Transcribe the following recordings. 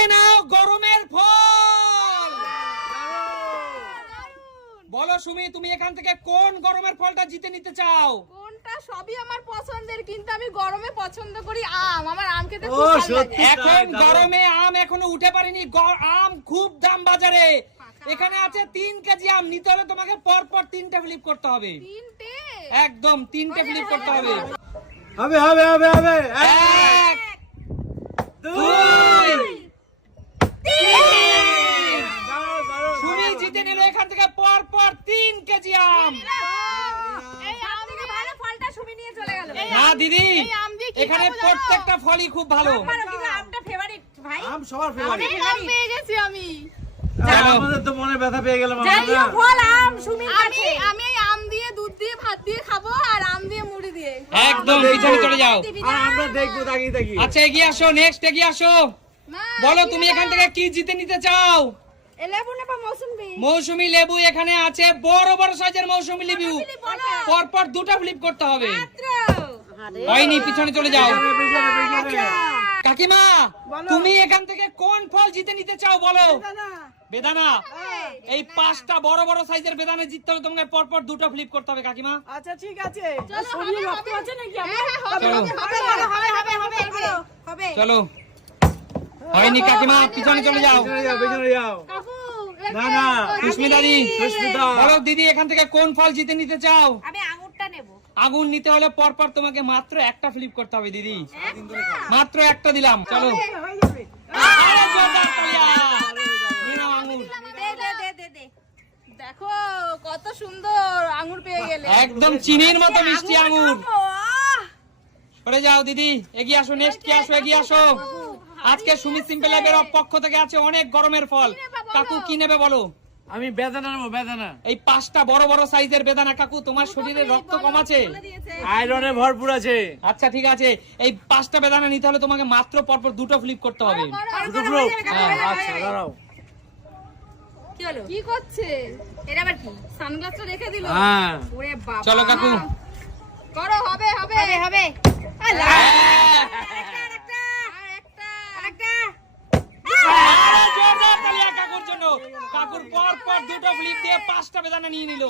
জিতে নাও গরমের ফল। বলো সুমি তুমি এখান থেকে কোন গরমের ফলটা জিতে নিতে চাও? কোনটা? সবই আমার পছন্দের কিন্তু আমি গরমে পছন্দ করি আম। আমার আম খেতে খুব ভালো লাগে। এখন গরমে আম এখনও উঠে পারেনি। আম খুব দাম বাজারে। এখানে আছে তিন কেজি আম। নিতে হলে তোমাকে পর পর তিনটে ফ্লিপ করতে হবে। তিনটে? একদম তিনটে ফ্লিপ করতে হবে। হবে হবে হবে হবে। এক দুই তিন দাঁড়াও, দাঁড়াও, সুমি দাঁড়াও। জিতে নিল এখান থেকে পর পর তিন কেজি আম। এই আম। থেকে ভালো ফলটা সুমি নিয়ে চলে গেল। না দিদি এখানে প্রত্যেকটা ফলই খুব ভালো। আমটা ফেভারিট ভাই। আম সবার ফেভারিট পেয়ে গেছি আমি। আমাদের তো মনে ব্যথা পেয়ে গেলাম আমরা যাই না। হোক, ফল আম সুমির কাছে। আমি আম দিয়ে দুধ দিয়ে ভাত দিয়ে খাব আর আম দিয়ে মুড়ি দিয়ে। একদম পিছনে চলে যাও। আর আমরা দেখব তাকিয়ে তাকিয়ে। আচ্ছা এগিয়ে আসো নেক্সট এগিয়ে আসো। বলো তুমি এখান থেকে কি জিতে নিতে চাও? মৌসুমী। লেবু এখানে আছে বড় বড় সাইজের মৌসুমী লেবু। বলো পর পর দুটো ফ্লিপ করতে হবে। হয়নি পিছনে চলে যাও। পিছনে। কাকিমা তুমি এখান থেকে কোন ফল জিতে নিতে চাও বলো? বেদানা। এই পাঁচটা বড় বড় সাইজের বেদানা জিততে হলে তোমাকে পর পর দুটো ফ্লিপ করতে হবে কাকিমা। আচ্ছা ঠিক আছে। হ্যাঁ, হ্যাঁ, চলো। হয়নি কাকিমা পিছনে চলে যাও। পিছনে যাও না, না। সুস্মিতা দি সুস্মিতা। বলো দিদি এখান থেকে কোন ফল জিতে নিতে চাও? আমি আঙুরটা নেব। আগুন নিতে হলে পর পর তোমাকে মাত্র একটা ফ্লিপ করতে হবে দিদি। মাত্র একটা দিলাম চলো। হয়ে। দেখো কত সুন্দর আঙুর পেয়ে গেলে। একদম চিনির মতো মিষ্টি আঙুর পরে যাও দিদি। এগিয়ে আসো নেক্সট কি আসো এগিয়ে আসো। আজকে সুমিত সিম্পল ল্যাবের পক্ষ থেকে আছে অনেক গরমের ফল। কাকু কি নেবে বলো? আমি বেদানা নেব বেদানা। এই পাঁচটা বড় বড় সাইজের বেদানা কাকু তোমার শরীরে রক্ত কম আছে? আয়রনে ভরপুর আছে। আচ্ছা ঠিক আছে। এই পাঁচটা বেদানা নিতে হলে তোমাকে মাত্র পরপর দুটো ফ্লিপ করতে হবে। দুটো ফ্লোর আচ্ছা দাঁড়াও। কি হলো? কি করছে? এটা আবার কি? সানগ্লাসটা রেখে দিল। হ্যাঁ। ওরে বাবা। চলো কাকু। করো হবে হবে। হবে হবে। তালিয়া কাকুর জন্য। কাকুর পর পর দুটো ফ্লিপ দিয়ে পাঁচটা বেদানা নিয়ে নিল।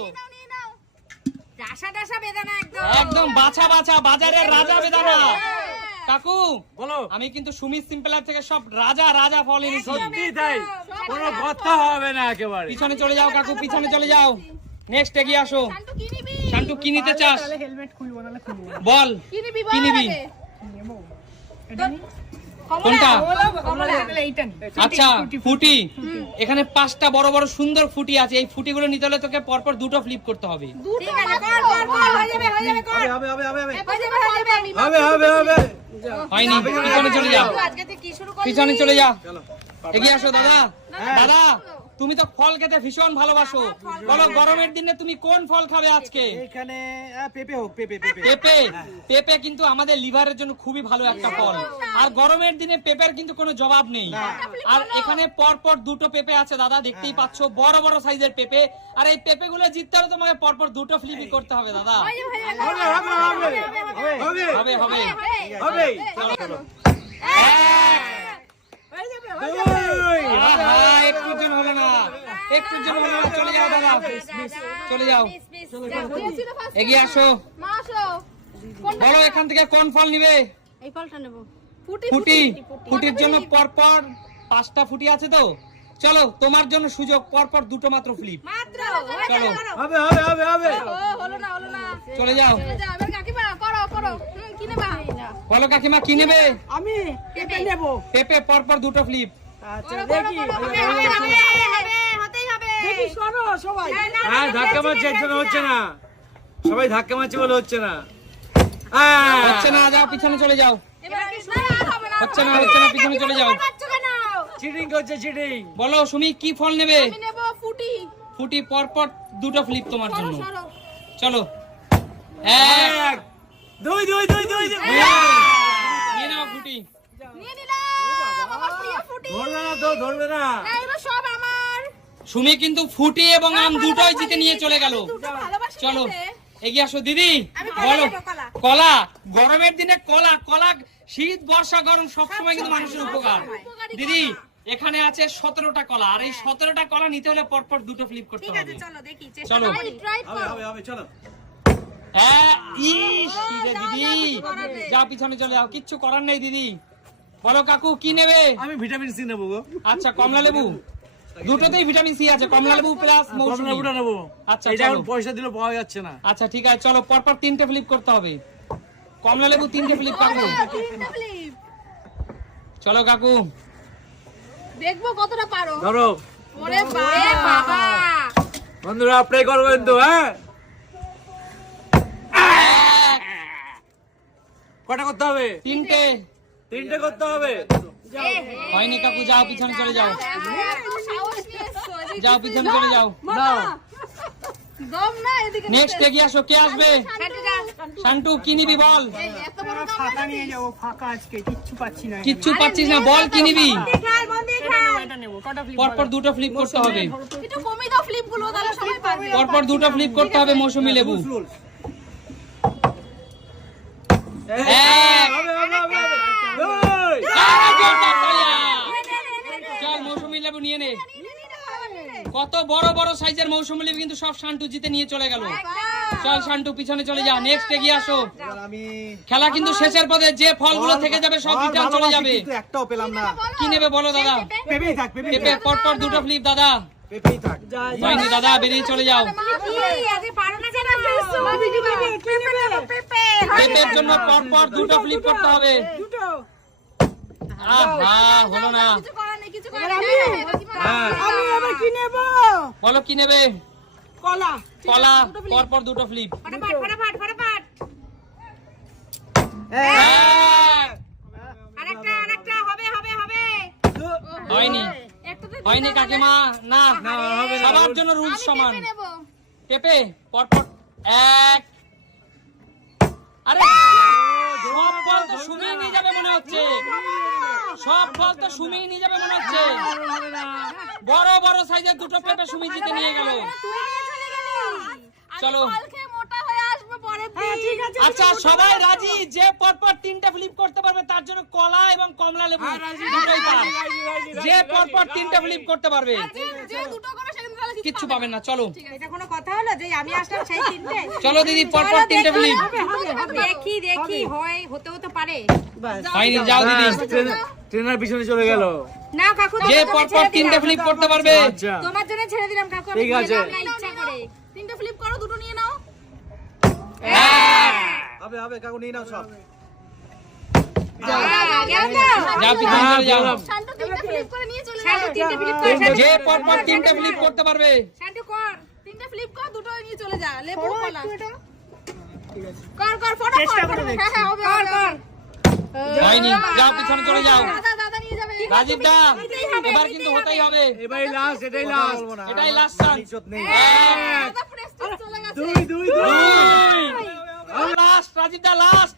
একদম। একদম বাছা বাছা বাজারের রাজা বেদানা। কাকু বলো। আমি কিন্তু সুমিত সিম্পল ল্যাব থেকে সব রাজা রাজা ফল এনেছি। সত্যি তাই? কোনো কথা হবে না একেবারে। পিছনে চলে যাও কাকু পিছনে চলে যাও। নেক্সট এগিয়ে আসো। শান্তু কি নিবি? শান্টু কি নিতে চাস? বল কি নিবি কোনটা? আচ্ছা ফুটি এখানে পাঁচটা বড় বড় সুন্দর ফুটি আছে। এই ফুটিগুলো নিতে হলে তোকে পরপর দুটো ফ্লিপ করতে হবে। দুটো কর কর কর হয়ে যাবে হয়ে যাবে কর। হবে হবে হবে হবে। হয়ে যাবে হয়ে যাবে আমি হবে হবে হবে। হয়নি পিছনে চলে যাও আজকে তুই কি শুরু করলি? পিছনে চলে যাও এগিয়ে আসো দাদা। দাদা তুমি তো ফল খেতে ভীষণ ভালোবাসো। বলো গরমের দিনে তুমি কোন ফল খাবে আজকে? এখানে পেঁপে হোক পেঁপে পেঁপে। পেঁপে? পেঁপে কিন্তু আমাদের লিভারের জন্য খুবই ভালো একটা ফল। আর গরমের দিনে পেঁপের কিন্তু কোনো জবাব নেই। আর এখানে পর পর দুটো পেঁপে আছে দাদা দেখতেই পাচ্ছ বড় বড় সাইজের পেঁপে। আর এই পেঁপে গুলো জিততে হলে তোমাকে পর পর দুটো ফ্লিপই করতে হবে দাদা। হবে হবে হবে হবে হবে হবে হবে চলো চলো দুই আহা, একটুর জন্য হলো না জন্য চলে যাও দাদা। চলে যাও। এগিয়ে আসো। বলো এখান থেকে কোন ফল নিবে? এই ফলটা নেব। ফুটি ফুটি। ফুটির জন্য পরপর পাঁচটা ফুটি আছে তো। চলো তোমার জন্য সুযোগ পরপর দুটো মাত্র ফ্লিপ চলো। হবে হবে হবে হবে। হলো না হলো না। চলে যাও। চলে যাও। এবার কাকিমা করো করো। কি নেবা? বলো কাকিমা কি নেবে? আমি পেঁপে নেব। পেঁপে পরপর দুটো ফ্লিপ আচ্ছা দেখি। দেখি সরো সবাই। হ্যাঁ ধাক্কা মারছে হচ্ছে না। সবাই ধাক্কা মারছে বলে হচ্ছে না। হচ্ছে না যাও পিছনে চলে যাও। হচ্ছে না হচ্ছে না পিছনে চলে যাও। চিটিং করছে চিটিং বলো সুমি কি ফল নেবে? আমি নেব ফুটি। ফুটি পরপর দুটো ফ্লিপ তোমার সরো জন্য। চলো। এক দুই দুই দুই দুই। নিয়ে নাও ফুটি। নিয়ে নিলাম আমার প্রিয় ফুটি। ধরবে না তো ধরবে না। এবার সব আমার সুমি কিন্তু ফুটি এবং আম দুটোই জিতে নিয়ে চলে গেল। চলো এগিয়ে আসো দিদি বলো। কলা। কলা গরমের দিনে কলা কলা শীত বর্ষা গরম সবসময় কিন্তু মানুষের উপকার। দিদি এখানে আছে সতেরোটা কলা আর এই সতেরোটা কলা নিতে হলে পরপর দুটো ফ্লিপ করতে হবে। চলো চলো। হ্যাঁ, দিদি। যাও পিছনে চলে যাও কিচ্ছু করার নেই দিদি। বলো কাকু কি নেবে? আমি ভিটামিন সি নেব গো। আচ্ছা কমলা লেবু? দুটোতেই ভিটামিন সি আছে কমলা লেবু প্লাস কমলা লেবুটা নেব আচ্ছা, এটা এখন পয়সা দিলে পাওয়া যাচ্ছে না আচ্ছা ঠিক আছে চলো পরপর তিনটে ফ্লিপ করতে হবে কমলা লেবু তিনটে ফ্লিপ flip। চলো কাকু দেখব কতটা পারো ধরো ওরে বাবা বন্ধুরা প্রে করব কিন্তু হ্যাঁ কটা করতে হবে তিনটে তিনটে করতে হবে হয়নি কাকু যাও পিছনে চলে যাও যাও পিছনে। চলে যাও। নাও দম না এদিকে নেক্সট এগিয়ে আসো কে আসবে? শান্টু কি নিবি বল? ফাঁকা নিয়ে যাব ফাঁকা আজকে কিচ্ছু পাচ্ছি না কিচ্ছু পাচ্ছিস না বল কি নিবি? মন পরপর দুটো ফ্লিপ করতে হবে। একটু কমিয়ে দাও flip গুলো, তাহলে সবাই পারবে। পরপর দুটো ফ্লিপ করতে হবে মৌসুমী লেবু। চল মৌসুমী লেবু নিয়ে নে। কত বড় বড় সাইজের মৌসুমী লেবু কিন্তু সব শান্টু জিতে নিয়ে চলে গেল চল শান্টু পিছনে চলে যা নেক্সট এগিয়ে আসো খেলা কিন্তু শেষের পদে যে ফলগুলো থেকে যাবে সব রিটার্ন চলে যাবে একটাও পেলাম না কি নেবে বলো দাদা থাক পেপে থাক পরপর দুটো ফ্লিপ দাদা পেপেই থাক হয়নি দাদা বেরিয়ে চলে যাও পেপের জন্য পরপর দুটো ফ্লিপ করতে হবে দুটো আহা হলো না হ্যাঁ। আমি এবার কি নেব? বলো কি নেবে? কলা। কলা পরপর দুটো ফ্লিপ ফটাফট, ফটাফট, ফটাফট। আরেকটা, আরেকটা, হবে, হবে, হবে। হয়নি। হয়নি কাকিমা। না না, হবে না। সবার জন্য রুল সমান। পেঁপে নেব। পেপে পরপর এক। আরে সব তো সুমিয়ে নিয়ে যাবে মনে হচ্ছে। সব ফল তো সুমিয়ে নিয়ে যাবে মনে হচ্ছে। বড় বড় সাইজের দুটো পেঁপে সুমি জিতে নিয়ে গেল। চলে হয়ে। আচ্ছা সবাই রাজি যে পরপর তিনটা ফ্লিপ করতে পারবে তার জন্য কলা এবং কমলা লেবু দুটোই পান যে পরপর তিনটা ফ্লিপ করতে পারবে। যে- যে দুটো করবে সে কিন্তু তাহলে কিছু কিচ্ছু পাবে পাবেন না চলো। এটা কোনো কথা হলো যে আমি আসলাম সেই তিনটে? চলো দিদি পরপর তিনটা ফ্লিপ দেখি দেখি হয় হতে হতে পারে। হয়নি যাও দিদি। ট্রেনার পিছনে চলে গেল। না কাকু যে পরপর তিনটা ফ্লিপ করতে পারবে। আচ্ছা। তোমার জন্য ছেড়ে দিলাম কাকু আমি ঠিক আছে। ইচ্ছা করে। তিনটে ফ্লিপ করো দুটো নিয়ে নাও। হবে হবে কাকু নিয়ে নাও সব। হ্যাঁ, করে তিনটে ফ্লিপ করে যে পরপর তিনটা ফ্লিপ করতে পারবে। শান্টু কর। তিনটে ফ্লিপ কর দুটো নিয়ে চলে যা। লেবু কলা। কর কর ফটাফট চেষ্টা হ্যাঁ হ্যাঁ হবে কর কর। হয়নি যাও পিছনে চলে যাও। দাদা দাদা নিয়ে যাবে। রাজীব দা এবার কিন্তু হতেই হবে। এবারে লাস্ট এটাই লাস্ট এটাই দুই দুই দুই দুই। লাস্ট রাজীব দা লাস্ট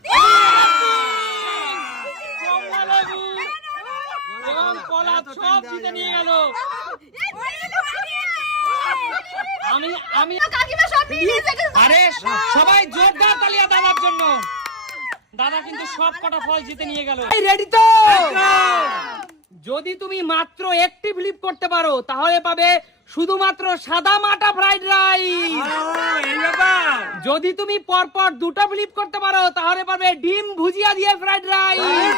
এবং কলা সব জিতে নিয়ে গেল। আমি আমি আরে সবাই জোরদার তালিয়া দাদার জন্য। দাদা কিন্তু সব কটা ফল জিতে নিয়ে গেল। রেডি তো! যদি তুমি মাত্র একটি ফ্লিপ করতে পারো তাহলে পাবে শুধুমাত্র সাদা মাটা ফ্রাইড রাইস যদি তুমি পরপর দুটো ফ্লিপ করতে পারো তাহলে পাবে ডিম ভুজিয়া দিয়ে ফ্রাইড রাইস এই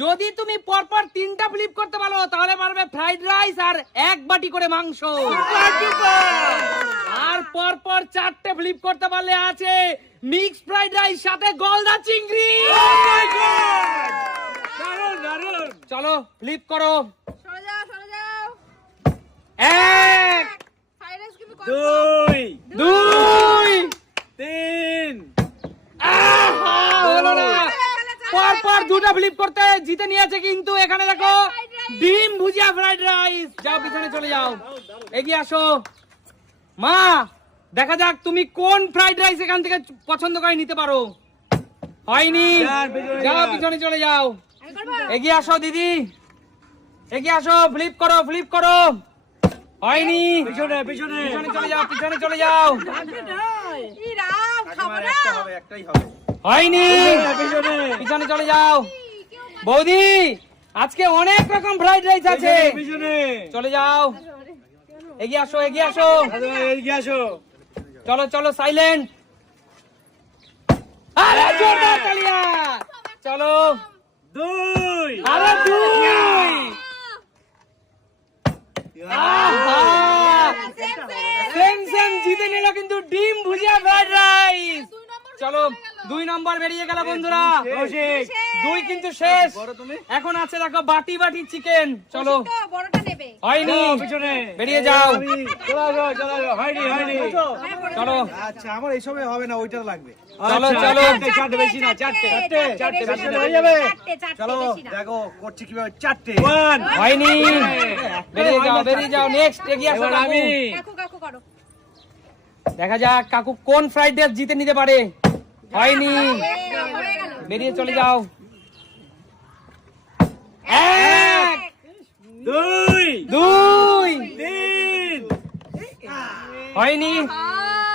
যদি তুমি পরপর তিনটা ফ্লিপ করতে পারো তাহলে পারবে ফ্রাইড রাইস আর এক বাটি করে মাংস। আর পরপর চারটে ফ্লিপ করতে পারলে আছে মিক্স ফ্রাইড রাইস সাথে গলদা চিংড়ি। দারুণ দারুণ। চলো ফ্লিপ করো। সরে যাও সরে যাও। এক দুই দুই। তিন। আহা, হলো না। পরপর দুটো ফ্লিপ করতে জিতে নিয়েছে কিন্তু এখানে দেখো ডিম ভুজিয়া ফ্রাইড রাইস। যাও পিছনে চলে যাও। এগিয়ে আসো। মা দেখা যাক তুমি কোন ফ্রাইড রাইস এখান থেকে পছন্দ করে নিতে পারো। হয়নি। যাও পিছনে চলে যাও। এগিয়ে আসো দিদি। এগিয়ে আসো ফ্লিপ করো ফ্লিপ করো। হয়নি। পিছনে পিছনে। পিছনে চলে যাও পিছনে চলে যাও। হয়নি। পিছনে পিছনে। চলে যাও। বৌদি আজকে অনেক রকম ফ্রাইড রাইস আছে। চলে যাও। এগিয়ে আসো এগিয়ে আসো। এদিকে আসো। চলো চলো সাইলেন্ট আরে জোরদার তালিয়া! চলো। দুই। আরে দুই! সেম সেম জিতে নিল কিন্তু ডিম ভুজিয়া ফ্রাইড রাইস। চলো দুই নম্বর বেরিয়ে গেল বন্ধুরা। দুই কিন্তু শেষ। এখন আছে দেখো বাটি বাটি চিকেন। চলো। তো বড়টা নেবে। হয়নি। পিছনে। বেরিয়ে যাও। হয়নি হয়নি। চলো। আচ্ছা আমার এইসবে হবে না ওইটা লাগবে। চলো, আচ্ছা, চলো। চারটে বেশি না চারটে চারটে, চারটে বেশি না, হয়ে যাবে। চলো দেখো করছি কীভাবে। চারটে। ওয়ান। হয়নি বেরিয়ে যাও বেরিয়ে যাও। নেক্সট এগিয়ে আসো আমি। কাকু কাকু করো। দেখা যাক কাকু কোন ফ্রাইড রাইস জিতে নিতে পারে। হয়নি। বেরিয়ে চলে যাও। এক দুই দুই। তিন। হয়নি।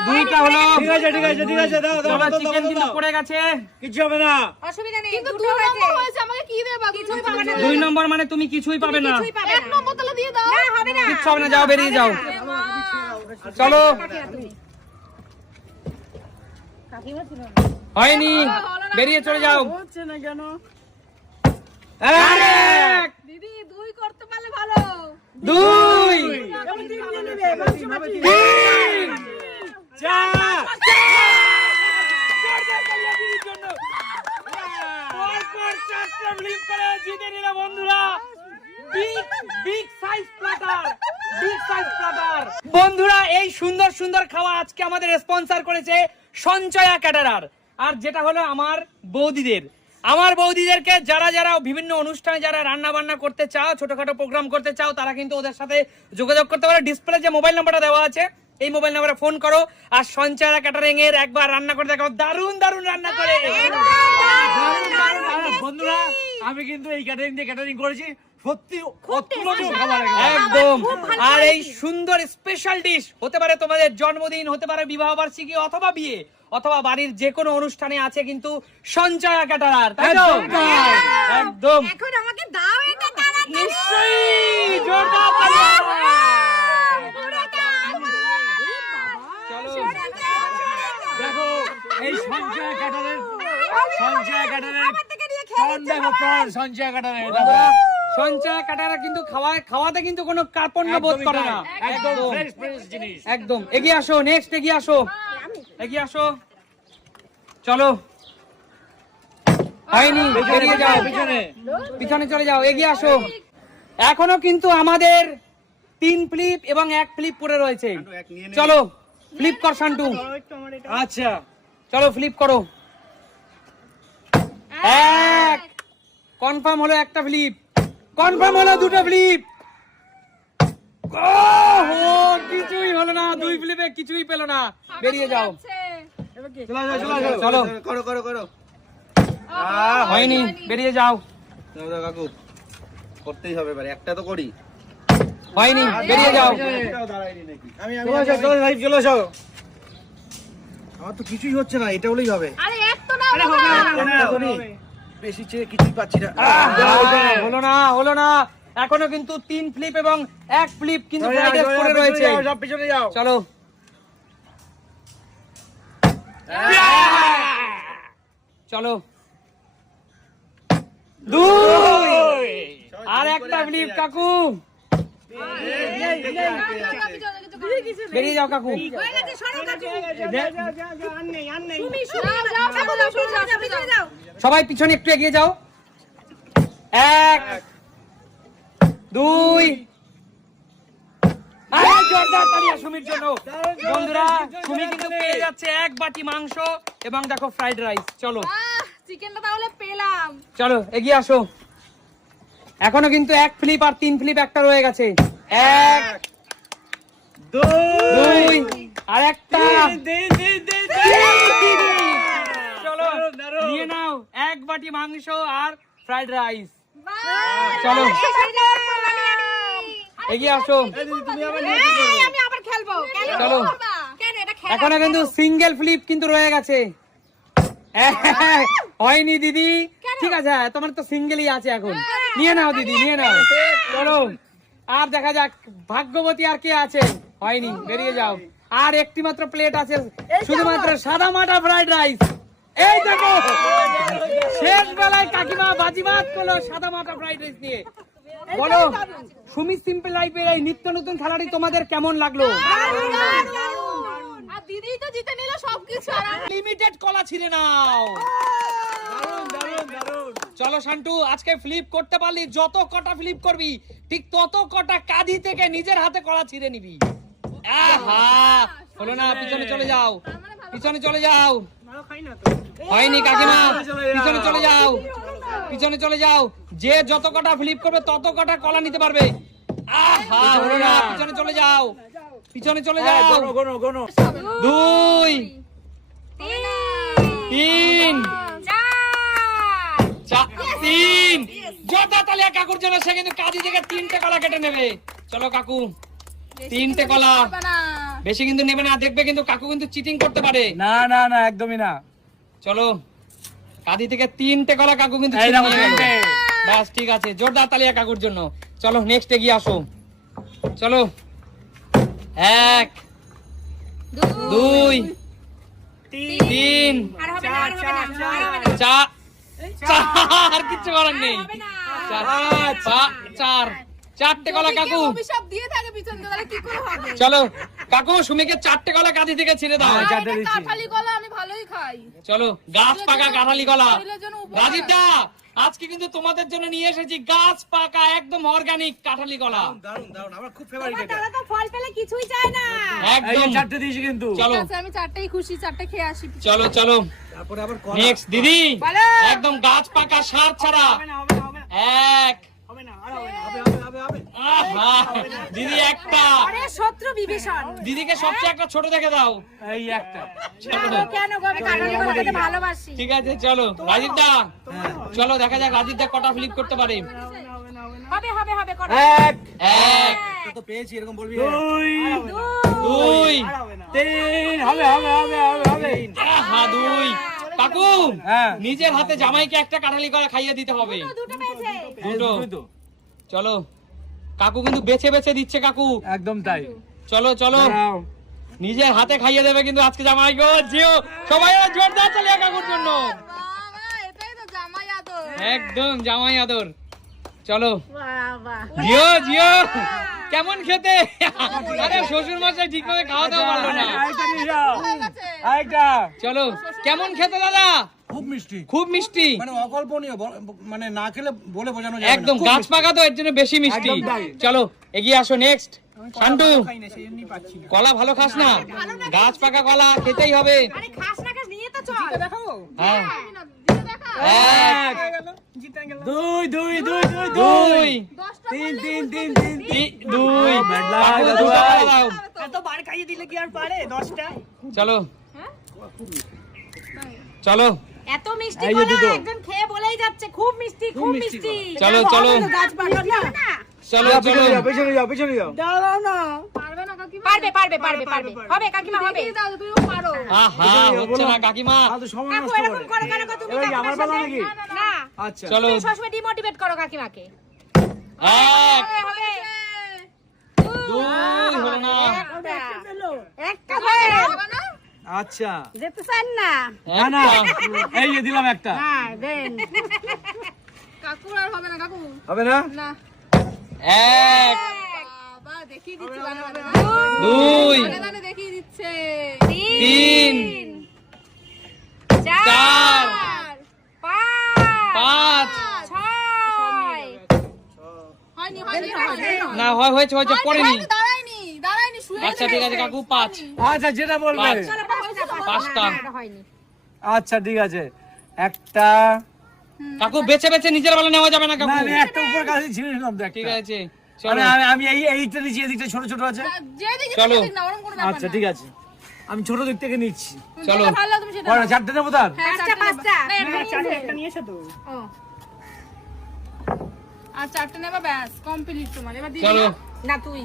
দুইটা হলো। ঠিক আছে ঠিক আছে ঠিক আছে দাও দাও চিকেন কিন্তু পড়ে গেছে। কিছু হবে না। অসুবিধা নেই কিন্তু দুটো দুই হয়েছে। নম্বর হয়েছে আমাকে কি দেবা? কিছুই পাবে না। দুই নম্বর মানে তুমি কিছুই পাবে না। কিছুই এক নম্বর তাহলে দিয়ে দাও। না হবে না। কিচ্ছু হবে না যাও বেরিয়ে যাও। চলো। হয়নি। বেরিয়ে চলে যাও। হচ্ছে না কেন? দিদি দুই করতে পারলে ভালো। দুই। তিন চার করে জিতে নিল বন্ধুরা এই সুন্দর সুন্দর খাওয়া আজকে আমাদের স্পন্সর করেছে সঞ্চয়া ক্যাটারার আর যেটা হলো আমার বৌদিদের আমার বৌদিদেরকে যারা যারা বিভিন্ন অনুষ্ঠানে যারা রান্না বান্না করতে চাও ছোটখাটো প্রোগ্রাম করতে চাও তারা কিন্তু ওদের সাথে যোগাযোগ করতে পারো ডিসপ্লে যে মোবাইল নাম্বারটা দেওয়া আছে এই মোবাইল নাম্বারে ফোন করো আর সঞ্চয়া ক্যাটারিং এর একবার রান্না করে দেখাও দারুণ দারুণ রান্না করে বন্ধুরা আমি কিন্তু এই ক্যাটারিং দিয়ে ক্যাটারিং করেছি সত্যি অতুলনীয় খাবার একদম। একদম আর এই সুন্দর স্পেশাল ডিশ হতে পারে তোমাদের জন্মদিন হতে পারে বিবাহ বার্ষিকী অথবা বিয়ে অথবা বাড়ির যে কোনো অনুষ্ঠানে আছে কিন্তু সঞ্চয়া ক্যাটারার তাই তো? একদম। এখন আমাকে দাও এটা তাড়াতাড়ি। নিশ্চয়ই। জোরদার চলো। দেখো এই সঞ্চয় ক্যাটারের সঞ্চয় ক্যাটারের দেখো প্রণ সঞ্চয় ক্যাটারের দেখো সঞ্চয়া ক্যাটারা কিন্তু খাওয়া খাওয়াতে কিন্তু কোনো কার্পণ্য বোধ করে না। একদম একদম। এগিয়ে আসো নেক্সট এগিয়ে আসো। এগিয়ে আসো। চলো। হয়নি বেরিয়ে যাও। পিছনে। পিছনে চলে যাও এগিয়ে আসো। এখনও কিন্তু আমাদের তিন ফ্লিপ এবং এক ফ্লিপ পড়ে রয়েছে। চলো ফ্লিপ কর শান্টু আচ্ছা। চলো ফ্লিপ করো। এক। কনফার্ম হলো একটা ফ্লিপ কনফার্ম হলো দুটো ফ্লিপ কিছুই হলো না দুই ফ্লিপে কিছুই পেল না। বেরিয়ে যাও। চলো করো করো করো। হয়নি। বেরিয়ে যাও। কাকু করতেই হবে এবার একটা তো করি। হয়নি বেরিয়ে যাও। এটাও দাঁড়ায়নি নাকি? আমি আমি চলো চলো চলো যাও আমার তো কিছুই হচ্ছে না এটা হলেই হবে। আরে এক তো না বেশি চেয়ে কিছুই পাচ্ছি না। হলো না হলো না এখনও কিন্তু তিন ফ্লিপ এবং এক ফ্লিপ কিন্তু চলে চলে যাও, পড়ে রয়েছে। সব পিছনে যাও। চলো। চলো। দুই। আর একটা ফ্লিপ কাকু। বেরিয়ে যাও কাকু। সবাই পিছনে একটু এগিয়ে যাও। এক দুই। আরে জোরদার তালিয়া সুমির জন্য। বন্ধুরা সুমি কিন্তু পেয়ে যাচ্ছে এক বাটি মাংস এবং দেখো ফ্রাইড রাইস চলো। চিকেনটা তাহলে পেলাম। চলো এগিয়ে আসো। এখনও কিন্তু এক ফ্লিপ আর তিন ফ্লিপ একটা রয়ে গেছে। এক দুই আর একটা। নিয়ে নাও এক বাটি মাংস আর ফ্রাইড রাইস। চলো। এগিয়ে আসো। চলো। এখনও কিন্তু সিঙ্গেল ফ্লিপ কিন্তু রয়ে গেছে। হয়নি দিদি। ঠিক আছে হ্যাঁ, তোমার তো সিঙ্গেলই আছে এখন। নিয়ে নাও দিদি নিয়ে নাও। চলো। আর দেখা যাক ভাগ্যবতী আর কে আছে? হয়নি বেরিয়ে যাও। আর একটি মাত্র প্লেট আছে শুধুমাত্র সাদা মাটা ফ্রাইড রাইস এই দেখো শেষ বেলায় কাকিমা বাজিবাদ করল সাদা মাটা ফ্রাইড রাইস নিয়ে। বলো সুমি সিম্পল লাইফের এই নিত্য নতুন খেলাটি তোমাদের কেমন লাগল? দিদি তো জিতে নিল সবকিছু আর লিমিটেড কলা ছিঁড়ে নাও। চলো শান্টু আজকে ফ্লিপ করতে পারলি যত কটা ফ্লিপ করবি ঠিক তত কটা কাঁধি থেকে নিজের হাতে কলা ছিঁড়ে নিবি। আহা হলো না পিছনে চলে যাও। পিছনে চলে যাও। হয়নি কাকিমা পিছনে চলে যাও। পিছনে চলে যাও। যে যত কটা ফ্লিপ করবে তত কটা কলা নিতে পারবে। আহা হলো না পিছনে চলে যাও। পিছনে চলে যাও। গোনো গোনো গোনো দুই তিন। তিন। জোরদার তালিয়া কাকুর জন্য সে কিন্তু কাজী থেকে তিনটে কলা কেটে নেবে। চলো কাকু তিনটে কলা। বেশি কিন্তু নেবে না দেখবে কিন্তু কাকু কিন্তু চিটিং করতে পারে। না না না একদমই না। চলো কাদি থেকে তিনটে কলা কাকু কিন্তু ব্যাস ঠিক আছে জোরদার তালিয়া কাকুর জন্য। চলো নেক্সট এগিয়ে আসো। চলো। এক দুই তিন আর হবে না আর হবে না আর চার চার কিচ্ছু করার নেই। চার চারটে কলা কাকু? চলো কাকু সুমিকে চারটে কলা কাঁধি থেকে ছিঁড়ে দাও। চারটে দিচ্ছি। কাঁঠালি কলা আমি ভালোই খাই। চলো গাছ পাকা কাঁঠালি কলা। রাজীব দা আজকে কিন্তু তোমাদের জন্য নিয়ে এসেছি গাছ পাকা একদম অর্গানিক কাঁঠালি কলা। দারুণ দারুণ আমার খুব ফেভারিট এটা। তারা তো ফল পেলে কিছুই চায় না। একদম। চারটে দিয়েছি কিন্তু। চলো। আমি চারটেই খুশি চারটে খেয়ে আসি। চলো চলো। তারপরে আবার নেক্সট দিদি। একদম গাছ পাকা সার ছাড়া। এক। দিদি একটা। আরে শত্রু বিভীষণ। দিদিকে সবচেয়ে একটা ছোট দেখে দাও। এই একটা। কেন গো আমি কাটালি ভালোবাসি। ঠিক আছে চলো। রাজীব দা চলো দেখা যাক রাজীব দা কটা ফ্লিপ করতে পারে। হবে হবে হবে করো। এক। এক। তো পেয়েছি এরকম বলবি? দুই। দুই। তিন। হবে হবে হবে হবে হবে। আহা দুই। কাকু হ্যাঁ। নিজের হাতে জামাইকে একটা কাঁঠালি কলা খাইয়ে দিতে হবে। দুটো পেয়েছে। দুটো। দুই তো চলো। কাকু কিন্তু বেছে বেছে দিচ্ছে কাকু। একদম তাই। চলো চলো। নিজের হাতে খাইয়ে দেবে কিন্তু আজকে জামাই গো জিও। সবাই জোরদার চালিয়ে কাকুর জন্য। বাবা এটাই তো জামাই আদর একদম জামাই আদর। চলো। জিও জিও। কেমন খেতে? আরে শ্বশুর মশাই ঠিক করে খাওয়া দাওয়া পারল না। চলো। কেমন খেতে দাদা? খুব মিষ্টি। খুব মিষ্টি। মানে অকল্পনীয় মানে না খেলে বলে বোঝানো যাবে একদম গাছ পাকা তো এর জন্য বেশি মিষ্টি। চলো এগিয়ে আসো নেক্সট শান্টু কলা ভালো খাস না। গাছ পাকা কলা খেতেই হবে। আরে খাস না খাস নিয়ে তো চল। হ্যাঁ। এক। দুই দুই দুই দুই দুই। দুই। তিন তিন তিন তিন। দুই। চলো। চলো। এত মিষ্টি। একজন খেয়ে বলেই যাচ্ছে খুব মিষ্টি খুব মিষ্টি চলো চলো। না? চলো চলো। পেছনে যাও পেছনে যাও পারবে না পারবে পারবে পারবে পারবে হবে কাকিমা হবে। দেখিয়ে পারো। আহা হচ্ছে না কাকিমা। কাকু এরকম করে কেন তুমি আমার কাকিমার নাকি? না আচ্ছা। চলো। সবসময় ডিমোটিভেট করো কাকিমাকে। এক। হবে দুই হলো না। একটা। হবে আচ্ছা। যেতে চান না? না না এই যে দিলাম একটা। হ্যাঁ দেন। কাকুর আর হবে না কাকু। হবে না? না। এক। বাবা দেখিয়ে দিচ্ছে দানে দানে দুই। দানে দানে দেখিয়ে দিচ্ছে। তিন। চার। পাঁচ। ছয়। হয়নি হয়নি হয়নি না হয় হয়েছে হয়েছে পড়েনি হয়নি, দাঁড়ায়নি দাঁড়ায়নি শুয়ে আচ্ছা ঠিক আছে কাকু পাঁচ। আচ্ছা যেটা বলবে? পাঁচটা আচ্ছা ঠিক আছে। একটা কাকু বেছে বেছে নিজের বেলা নেওয়া যাবে না না কাকু। আমি একটা উপর কাছে ছিঁড়ে নিলাম তো ঠিক আছে মানে চলো। আমি- আমি এই এই দিকটা নিচ্ছি এদিকটা ছোট ছোট আছে। চলো। না আচ্ছা ঠিক আছে। আমি ছোট দিক থেকে নিচ্ছি। চলো। যেটা ভালো তুমি সেটা কয়টা চারটে নেব তার? হ্যাঁ, পাঁচটা চারটে পাঁচটা। নেবা। না, এটা ও। আর চারটে নেবা ব্যাস কমপ্লিট তোমার। এবার চলো। না তুই।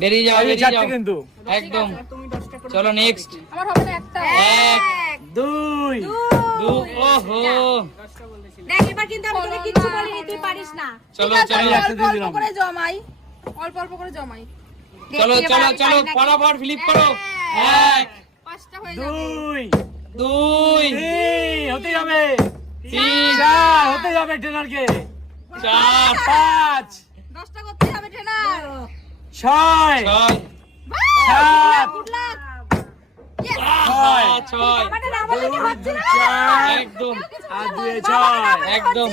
বেরিয়ে যাও বেরিয়ে যাও। কিন্তু। একদম। চলো নেক্সট আমার হবে না একটা। এক দুই। দু ওহো। দেখ এবার কিন্তু আমি তোকে কিচ্ছু বলিনি তুই পারিস না। চলো চলো। অল্প করে জমাই। অল্প অল্প করে জমাই। চলো চলো চলো। ফটাফট ফ্লিপ করো। এক পাঁচটা হয়ে যাবে। দুই। দুই। হতে যাবে। তিন। চার হতে যাবে ট্রেনারকে চার। পাঁচ। দশটা করতে হবে ট্রেনার ছয়। সাত। মানে একদম। আর দুয়ে ছয়। একদম।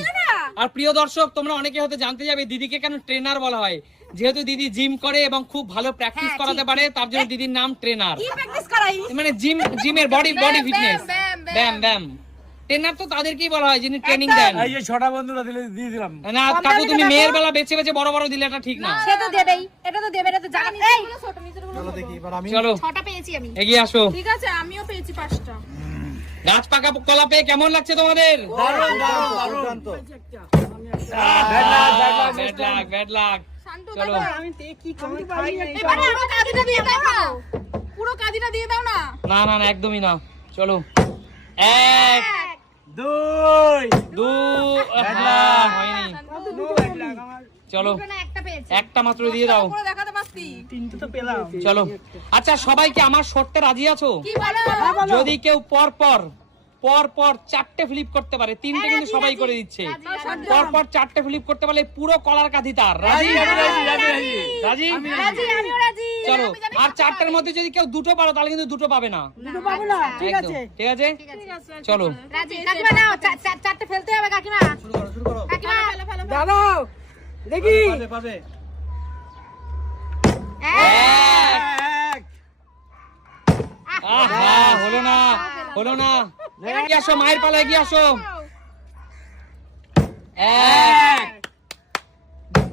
আর প্রিয় দর্শক তোমরা অনেকে হয়তো জানতে যাবে দিদিকে কেন ট্রেনার বলা হয়? যেহেতু দিদি জিম করে এবং খুব ভালো প্র্যাকটিস হ্যাঁ, করাতে পারে তার জন্য দিদির নাম ট্রেনার। কি প্র্যাকটিস করাই? মানে জিম জিমের বডি বডি ফিটনেস ব্যাম ব্যাম ট্রেনার তো তাদেরকেই বলা হয় যিনি ট্রেনিং দেন। এই যে ছটা বন্ধুরা দিলে দিয়ে দিলাম। না কাকু তুমি মেয়ের বেলা বেছে বেছে বড় বড় দিলে এটা ঠিক না। সে তো দেবেই এটা তো দেবে এটা তো জানি। এই ছোট নিচেরগুলো চলো দেখি এবার আমি চলো। ছটা পেয়েছি আমি। এগিয়ে আসো। ঠিক আছে আমিও পেয়েছি পাঁচটা। গাছ পাকা কলা পেয়ে কেমন লাগছে তোমাদের? দারুণ দারুণ দারুণ। Bad luck bad luck bad luck bad luck Shantu চলো। আমি কি করি খাই এবারে পুরো কাদিটা দিয়ে দাও পুরো কাদিটা দিয়ে দাও না। না না না একদমই না। চলো। এক দুই। চলো একটা মাত্র দিয়ে দাও। করে দেখাতে পারতি তিনটে তো পেলাম। চলো। আচ্ছা সবাইকে আমার শর্তে রাজি আছো? যদি কেউ পর পর পর পর চারটে ফ্লিপ করতে পারে তিনটে কিন্তু সবাই করে দিচ্ছে। পর পর চারটে ফ্লিপ করতে পারলে পুরো কলার কাঁধি তার। রাজি রাজি? রাজি রাজি রাজি রাজি। রাজি। আমিও রাজি। চলো আর চারটের মধ্যে যদি কেউ দুটো পারো তাহলে কিন্তু দুটো পাবে না। পাবো ঠিক আছে। ঠিক আছে? চলো। রাজি। কাকিমা নাও চা- চা- চারটে ফেলতে হবে কাকিমা। শুরু করো শুরু করো। কাকিমা। ফেলো ফেলো দাদা দেখি। পাবে পাবে আহা হলো না হলো না। এগিয়ে আসো মায়ের পালা এগিয়ে আসো। এক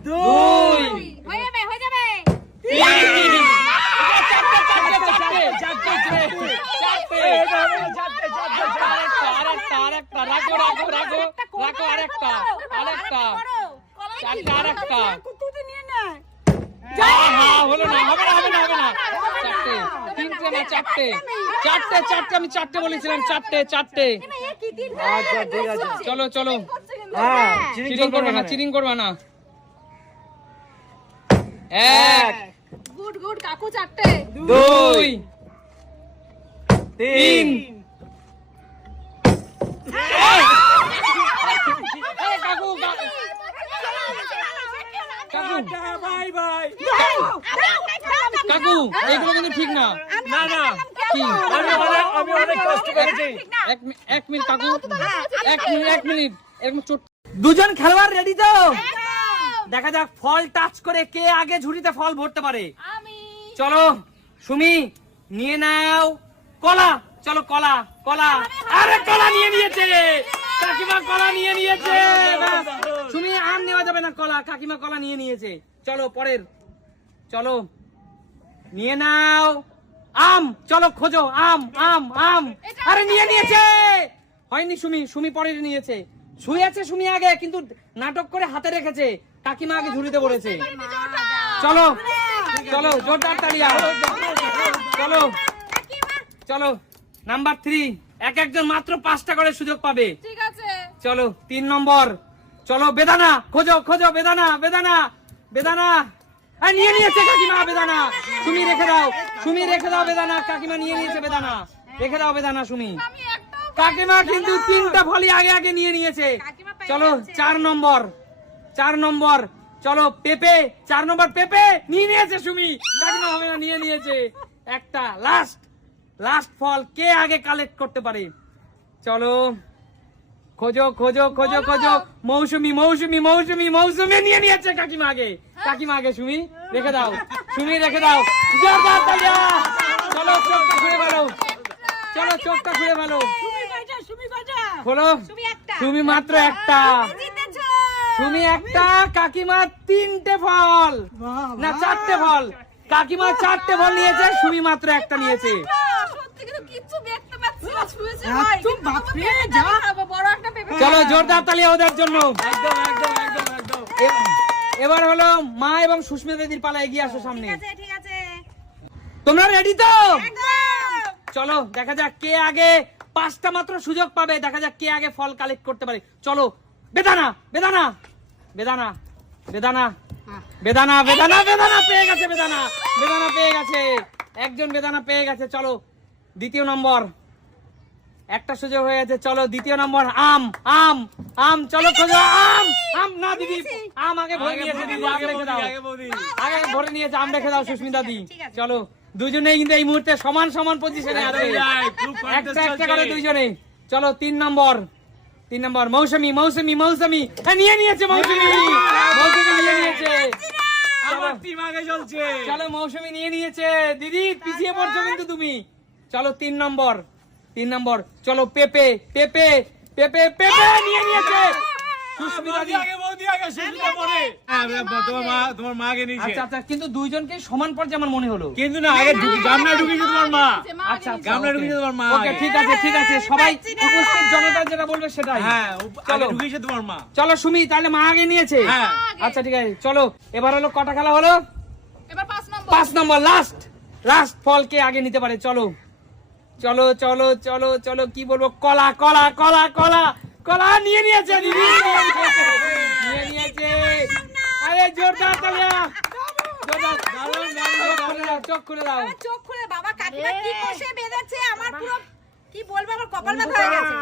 দুই হয়ে যাবে হয়ে যাবে। চারটে তিনটে না চারটে। চারটে চারটে আমি চারটে বলেছিলাম চারটে চারটে আচ্ছা ঠিক আছে চলো চলো হ্যাঁ চিরিং করবে না চিরিং করবে না এক গুড গুড কাকু চারটে দুই তিন কাকু কা- কাকু বাই বাই কাকু এইগুলো কিন্তু ঠিক না না না কি? আমি অনেক আমি অনেক কষ্ট করেছি। এক মিনিট কাকু। এক মিনিট এক মিনিট। এরকম চোট দুজন খেলোয়াড় রেডি তো? দেখা যাক ফল টাচ করে কে আগে ঝুড়িতে ফল ভরতে পারে। চলো সুমি নিয়ে নাও। কলা চলো কলা কলা। আরে কলা নিয়ে নিয়েছে। কাকিমা কলা নিয়ে নিয়েছে। সুমি আর নেওয়া যাবে না কলা। কাকিমা কলা নিয়ে নিয়েছে। চলো পরের। চলো নিয়ে নাও। আম চলো খোঁজো আম আম আম। আরে নিয়ে নিয়েছে! হয়নি সুমি সুমি পরে নিয়েছে। শুয়ে আছে সুমি আগে কিন্তু নাটক করে হাতে রেখেছে। কাকিমা আগে ঝুড়িতে পড়েছে। চলো চলো জোরদার তালিয়া। চলো চলো নাম্বার থ্রি। এক একজন মাত্র পাঁচটা করে সুযোগ পাবে। ঠিক আছে। চলো তিন নম্বর। চলো বেদানা খোঁজো খোঁজো বেদানা বেদানা বেদানা। আরে নিয়ে নিয়েছে কাকিমা বেদানা। সুমি, রেখে দাও। সুমি, রেখে দাও বেদানা। কাকিমা নিয়ে নিয়েছে বেদানা। রেখে দাও বেদানা, সুমি। কাকিমা কিন্তু তিনটা ফলই আগে আগে নিয়ে নিয়েছে। চলো, চার নম্বর। চার নম্বর। চলো, পেপে। চার নম্বর পেপে নিয়ে নিয়েছে সুমি। কাকিমা হবে না, নিয়ে নিয়েছে। একটা লাস্ট লাস্ট ফল কে আগে কালেক্ট করতে পারে? চলো। খোঁজো খোঁজো খোঁজো খোঁজো। মৌসুমি মৌসুমি মৌসুমি মৌসুমি নিয়ে নিয়েছে কাকিমা আগে। কাকিমা আগে সুমি রেখে দাও। সুমি রেখে দাও। জোরদার চলো চোখটা খুলে ভালো চলো চোখটা খুলে ভালো খোলো। তুমি মাত্র একটা। তুমি একটা কাকিমা তিনটে ফল। না চারটে ফল। কাকিমা চারটে ফল নিয়েছে সুমি মাত্র একটা নিয়েছে। চলো জোরদার তালিয়া ওদের জন্য। একদম একদম একদম একদম। এবার হলো মা এবং সুস্মিতা দিদির পালা এগিয়ে আসো সামনে। ঠিক আছে তোমরা রেডি তো? চলো দেখা যাক কে আগে পাঁচটা মাত্র সুযোগ পাবে। দেখা যাক কে আগে ফল কালেক্ট করতে পারে। চলো বেদানা বেদানা বেদানা বেদানা বেদানা বেদানা বেদানা পেয়ে গেছে বেদানা। বেদানা পেয়ে গেছে। একজন বেদানা পেয়ে গেছে চলো। দ্বিতীয় নম্বর। একটা সুযোগ হয়ে গেছে চলো দ্বিতীয় নম্বর আম আম আম চলো খোঁজো আম আম না দিদি আম আগে ভরে নিয়েছে দিদি আম রেখে দাও। আগে ভরে নিয়েছে আম রেখে দাও সুস্মিতা দি। চলো দুজনেই কিন্তু এই মুহূর্তে সমান সমান পজিশনে আছে। একটা একটা করে দুইজনে চলো তিন নম্বর। তিন নম্বর মৌসুমি মৌসুমি মৌসুমি। হ্যাঁ নিয়ে নিয়েছে মৌসুমি। মৌসুমি নিয়ে নিয়েছে। আমার টিম আগে চলছে। চলো মৌসুমি নিয়ে নিয়েছে। দিদি পিছিয়ে পড়ছো কিন্তু তুমি। চলো তিন নম্বর তিন নম্বর চলো পেপে পেপে পেপে পেপে নিয়ে নিয়েছে। সুস্মিতা দি। বৌদি আগে বৌদি আগে সুস্মিতা পরে। হ্যাঁ, তোমার মা তোমার মা আগে নিয়েছে। আচ্ছা আচ্ছা কিন্তু দুইজনকে সমান পর্যায়ে আমার মনে হলো। কিন্তু না আগে গামলা ঢুকিয়েছে তোমার মা। আচ্ছা আচ্ছা গামলা ঢুকিয়েছে তোমার মা ওকে ঠিক আছে ঠিক আছে সবাই উপস্থিত জনতা যেটা বলবে সেটাই। হ্যাঁ আগে চলো। ঢুকিয়েছে তোমার মা। চলো সুমি তাহলে মা আগে নিয়েছে। হ্যাঁ। আচ্ছা ঠিক আছে চলো এবার হলো কটা খেলা হলো? এবার পাঁচ নম্বর। পাঁচ নম্বর লাস্ট লাস্ট ফল কে আগে নিতে পারে চলো। চলো চলো চলো চলো কি বলব? কলা কলা কলা কলা কলা নিয়ে নিয়েছে দিদি নিয়ে নিয়েছে। আরে জোরদার তালিয়া। চোখ খুলে দাও চোখ খুলে দাও। চোখ খুলে বাবা কাকিমা কি কষে বেঁধেছে? আমার পুরো কি বলব আমার কপাল ব্যথা হয়ে গেছে।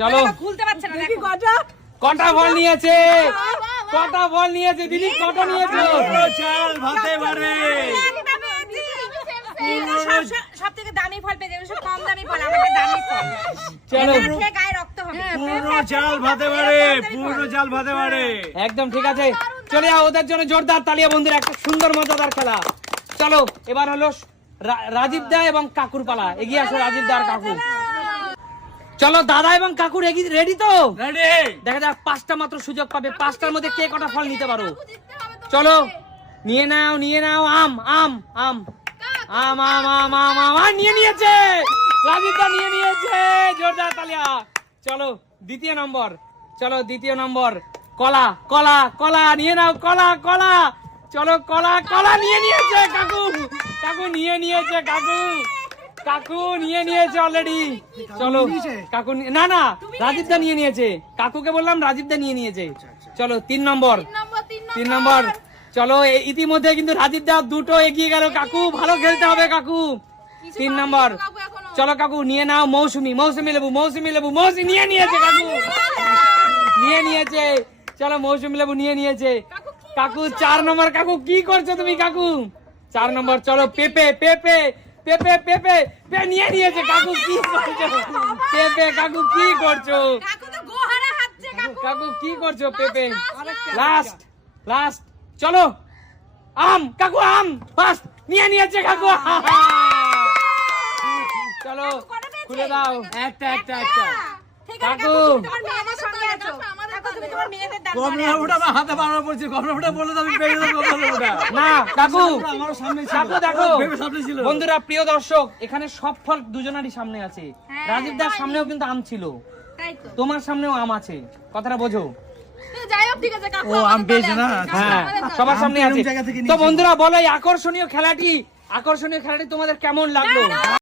চলো। খুলতে পারছে না দেখো গজা কটা। ফল নিয়েছে? কটা ফল নিয়েছে দিদি? কটা নিয়েছে? চাল ভাতে পারে সব থেকে দামি ফল পেয়ে যাবে সব কম দামি ফল আমাদের দামি ফল। চলো। খেয়ে গায়ে রক্ত হবে। পুরো চাল ভাতে পারে পুরো চাল ভাতে পারে। একদম ঠিক আছে। চলে যাও ওদের জন্য জোরদার তালিয়া বন্ধুরা একটা সুন্দর মজাদার খেলা। চলো এবার হলো রা- রাজীব দা এবং কাকুর পালা। এগিয়ে আসো রাজীব দা আর কাকু। চলো দাদা এবং কাকুর এগিয়ে রেডি তো? রেডি। দেখা যাক পাঁচটা মাত্র সুযোগ পাবে। পাঁচটার মধ্যে কে কটা ফল নিতে পারো? চলো নিয়ে নাও নিয়ে নাও আম আম আম। আম আম আম নিয়ে নিয়েছে। রাজীব দা নিয়ে নিয়েছে। জোরদার তালিয়া। চলো দ্বিতীয় নম্বর। চলো দ্বিতীয় নম্বর। কলা কলা কলা নিয়ে নাও কলা কলা। চলো কলা কলা নিয়ে নিয়েছে কাকু। কাকু নিয়ে নিয়েছে কাকু। কাকু নিয়ে নিয়েছে অলরেডি চলো কাকু নি- না না রাজীব দা নিয়ে নিয়েছে। কাকুকে বললাম রাজীবদা নিয়ে নিয়েছে। চলো তিন নম্বর। তিন নম্বর তিন নম্বর। চলো ইতিমধ্যে কিন্তু রাজীব দা দুটো এগিয়ে গেল। কাকু ভালো খেলতে হবে কাকু। তিন নম্বর। চলো কাকু নিয়ে নাও মৌসুমি। মৌসুমি লেবু মৌসুমি লেবু মৌসুমি নিয়ে নিয়েছে কাকু। নিয়ে নিয়েছে। চলো মৌসুমি লেবু নিয়ে নিয়েছে। কাকু চার নম্বর কাকু কি করছ তুমি কাকু? চার নম্বর চলো পেপে পেপে পেপে পেপে পে নিয়ে নিয়েছে কাকু কি করছ? পেপে কাকু কি করছ? কাকু তো গোহারা হাঁটছে কাকু। কাকু কি করছ পেপে? লাস্ট লাস্ট চলো। আম কাকু আম বাস নিয়ে নিয়েছে কাকু চলো খুলে দাও। একটা একটা একটা। বন্ধুরা প্রিয় দর্শক এখানে সব ফল দুজনারই সামনে আছে। রাজীব দার সামনেও কিন্তু আম ছিল। তোমার সামনেও আম আছে। কথাটা বোঝো। সবার সামনে তো বন্ধুরা বলো এই আকর্ষণীয় খেলাটি আকর্ষণীয় খেলাটি তোমাদের কেমন লাগল?